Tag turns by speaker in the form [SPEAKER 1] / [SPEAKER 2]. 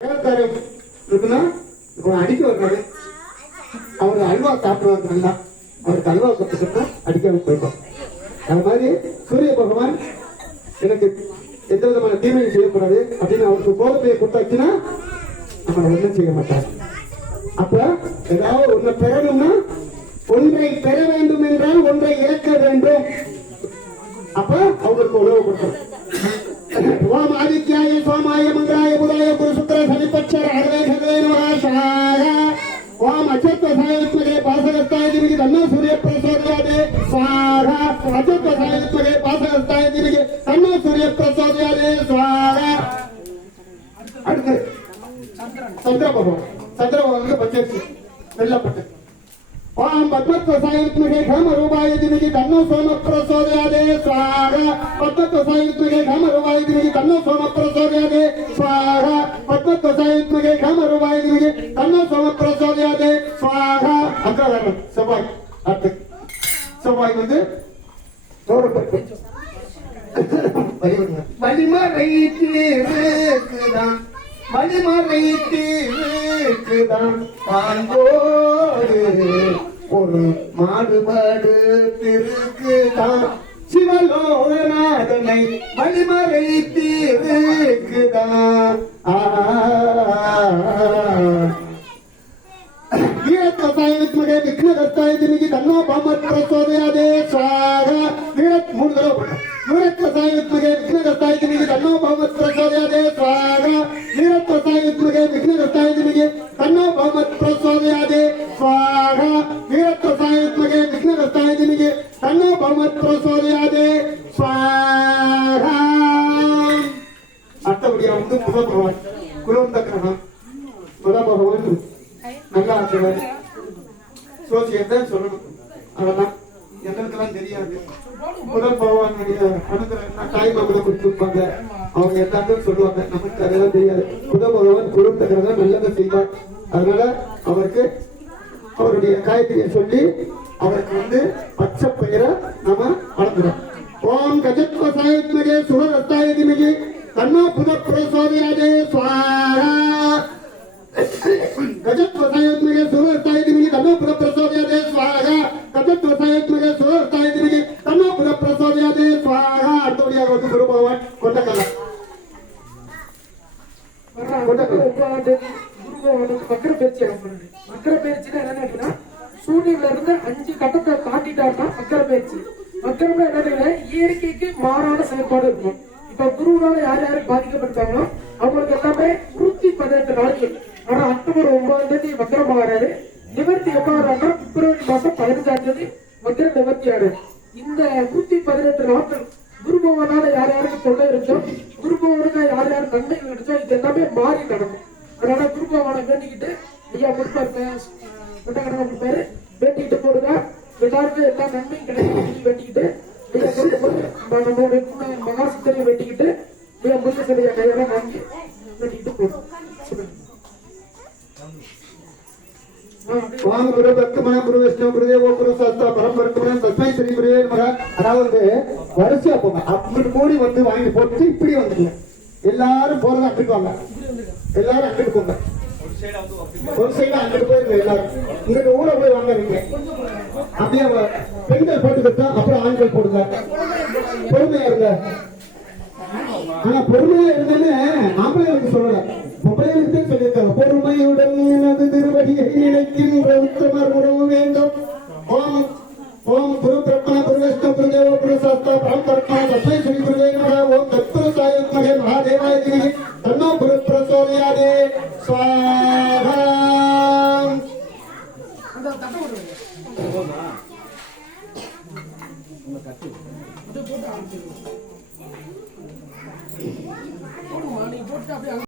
[SPEAKER 1] இருக்குன்னா இப்போ அடிக்க வர்றாரு அவர் அல்வா சாப்பிடுவார் நல்லா. அவருக்கு அல்வா கொடுத்துட்டா அடிக்க போயிட்டோம் அது மாதிரி சூரிய பகவான் எனக்கு எந்த விதமான தீமையும் செய்யக்கூடாது அப்படின்னு அவருக்கு கோபத்தையை கொடுத்தாச்சுன்னா நம்ம ஒன்றும் செய்ய மாட்டார் அப்ப ஏதாவது ஒன்றை பெறணும்னா ஒன்றை பெற வேண்டும் என்றால் ஒன்றை இழக்க வேண்டும். அப்ப அவங்களுக்கு உணவு கொடுக்கணும். அச்சத்வ சாயத்மகே பாசகஸ்தாய திமிகி தன்னோ சூரிய பிரசோதயாதே ஸ்வாஹா அச்சத்வ சாயத்மகே பாசகஸ்தாய திமிகி தன்னோ சூரிய பிரசோதயாதே ஸ்வாஹா அடுத்து சந்திர பகவான் சந்திர பகவானுக்கு பச்சரிசி வெள்ளப்பட்டு ஓம் பத்மத்வசாயுத்மகே காமரூபாய திமிகி தன்னோ சோம பிரசோதயாதே ஸ்வாஹா பத்மத்வசாயுத்மகே காமரூபாய திமிகி தன்னோ சோம பிரசோதயாதே ஸ்வாஹா பத்மத்வசாயுத்மகே காமரூபாய திமிகி தன்னோ சோம வந்து சோரப்பட்டு வழிமறை தீர்க்குதான். வழிமறை தீர்க்குதான். பாங்கோடு ஒரு மாடுபாடு திருக்குதான். சிவலோகநாதனை வழிமறை தீர்க்குதான். ஆ வீரத்வசாயத்மகே விக்னதஸ்தாய திமிகி தன்னோ பாமத் பிரசோதயாதே ஸ்வாஹ வீரத் மூணு தடவை போட்டேன் வீரத்வசாயத்மகே விக்னதஸ்தாய திமிகி தன்னோ பாமத் பிரசோதயாதே ஸ்வாஹ வீரத்வசாயத்மகே விக்னதஸ்தாய திமிகி தன்னோ பாமத் பிரசோதயாதே ஸ்வாஹ வீரத்வசாயத்மகே விக்னதஸ்தாய திமிகி தன்னோ பாமத் பிரசோதயாதே ஸ்வாஹ அடுத்தபடியா வந்து புத பகவான் குலவந்த கிரகம் புத பகவான் நல்லா இருக்கிறாரு சோசியத்தை சொல்லணும் அதெல்லாம் எங்களுக்கெல்லாம் தெரியாது முதல் பகவானுடைய அனுகிரகம் தாய் மகளை கொடுத்துருப்பாங்க அவங்க எல்லாத்தையும் சொல்லுவாங்க நமக்கு அதெல்லாம் தெரியாது புத பகவான் குடும்பத்தை நல்லதை செய்வார் அதனால அவருக்கு அவருடைய காயத்ரியை சொல்லி அவருக்கு வந்து பச்சை பயிரை நம்ம வளர்ந்துடும் ஓம் கஜத்வ சாயத்மகே சுரஸ்தாய திமிகி தன்னோ புத சுவாரா. ಗಜತ್ವಸಾಯತ್ಮಗೆ ಸುರರ್ತಾಯಿದ್ದೀವಿ ತನ್ನೋ ಪುರ ಪ್ರಸೋದಯಾದೆ ಸ್ವಾಹ ಗಜತ್ವಸಾಯತ್ಮಗೆ ಸುರರ್ತಾಯಿದ್ದೀವಿ ತನ್ನೋ ಪುರ ಪ್ರಸೋದಯಾದೆ ಸ್ವಾಹ ಅರ್ಥವಡಿಯಾಗುವುದು ಗುರು ಭಗವಾನ್ ಕೊಂಡಕಲ್ಲ
[SPEAKER 2] மக்கர பயிற்சி மக்கர என்ன சூரியன்ல இருந்து அஞ்சு கட்டத்தை தாண்டிட்டாருன்னா மக்கர பயிற்சி மக்கரம்னா என்னன்னா இயற்கைக்கு மாறான செயல்பாடு இருக்கும். இப்ப குருவால யார் யாரு பாதிக்கப்பட்டாங்களோ அவங்களுக்கு எல்லாமே நூத்தி பதினெட்டு நாட்கள் ஆனா அக்டோபர் ஒன்பதாம் தேதி மந்திரம் ஆகிறாரு நிவர்த்தி எப்ப பிப்ரவரி மாசம் பதினஞ்சாம் தேதி மந்திரம் நிவர்த்தி ஆறு இந்த நூத்தி பதினெட்டு நாட்கள் குருபவனால யார் யாருக்கு தொல்லை இருந்தோம் குருபவனுக்கு யார் யார் நன்மைகள் கிடைச்சோ இது எல்லாமே மாறி நடக்கும். அதனால குருபவனை வேண்டிக்கிட்டு ஐயா கொடுப்பாரு கொட்டக்கடனை கொடுப்பாரு வேண்டிக்கிட்டு போடுங்க. எல்லாருக்கும் எல்லா நன்மையும் கிடைக்கும் வேண்டிக்கிட்டு ஐயா நம்மளுடைய குண- மகாசித்தரை வேண்டிக்கிட்டு ஐயா முருக கையால வாங்கி வேண்டிக்கிட்டு போடுவோம் ஆ, அப்படியே
[SPEAKER 1] வாங்க குரு பக்தமான குரு விஷ்ணு குருதேவோ குரு சாஸ்தா பரம்பரத்துடன் தஸ்மை ஸ்ரீ குருவே நமக. அதாவது வரிசையா போங்க. அப்படி கூடி வந்து வாங்கி போட்டு இப்படி வந்துருங்க எல்லாரும் போறது அங்கிட்டு வாங்க. எல்லாரும் அங்கிட்டு போங்க. ஒரு சைடு அங்கிட்டு போயிருங்க எல்லாரும். இங்க ஊட போய் வாங்க நீங்க அப்படியே வ- பெண்கள் போட்டுக்கிட்டா அப்புறம் ஆண்கள் போடுங்க. பொறுமையா இருங்க. ஆனா பொறுமையா இருந்தேன்னு ஆம்பளைகளுக்கு சொல்லல. பொம்பளைகளுக்கு சொல்லியிருக்காங்க பொறுமையுடன் எனது திருவடியை நினைக்கின்ற உத்தமர் உறவு வேண்டும். ஓம் ஓம் குரு பிரம்மா குரு விஷ்ணு குரு தேவ குரு சாஸ்தா பரம் தஸ்மை ஸ்ரீ குருவே நமக ஓம் தத்குரு சாயத்மகே மகாதேவாய திரி தன்னோ குரு பிரசோதயாதே ஸ்வாஹா
[SPEAKER 2] போட்டு போட்டு அப்படியே